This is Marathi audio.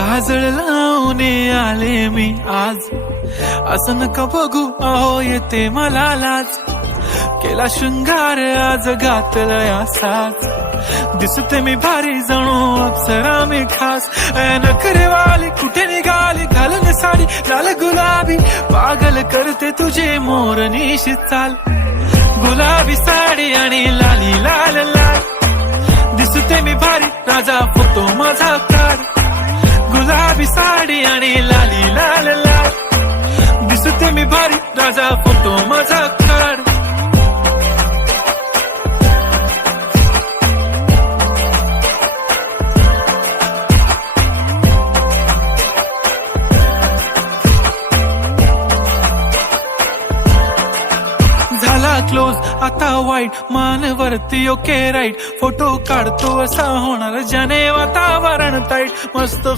काजळ लावून आले मी आज, असं नका बघू अहो येते मला लाज. केला शृंगार आज घातलाय असाच, दिसते मी भारी जणू अप्सरा मी खास. नखरेवाली कुठे निघाली घालून साडी लाल गुलाबी, पागल करते तुझे मोरनीशी चाल. गुलाबी साडी आणि लाली लाल लाल, दिसते मी भारी राजा फोटो माझा काढ. गुलाबी साडी आणि लाली लाल लाल, दिसते मी भारी राजा फोटो माझा काढ. झाला क्लोज आता वाईट, मान वरती ओके राईट. फोटो काढतो असा होणार ज्याने वातावरण ताईट. मस्त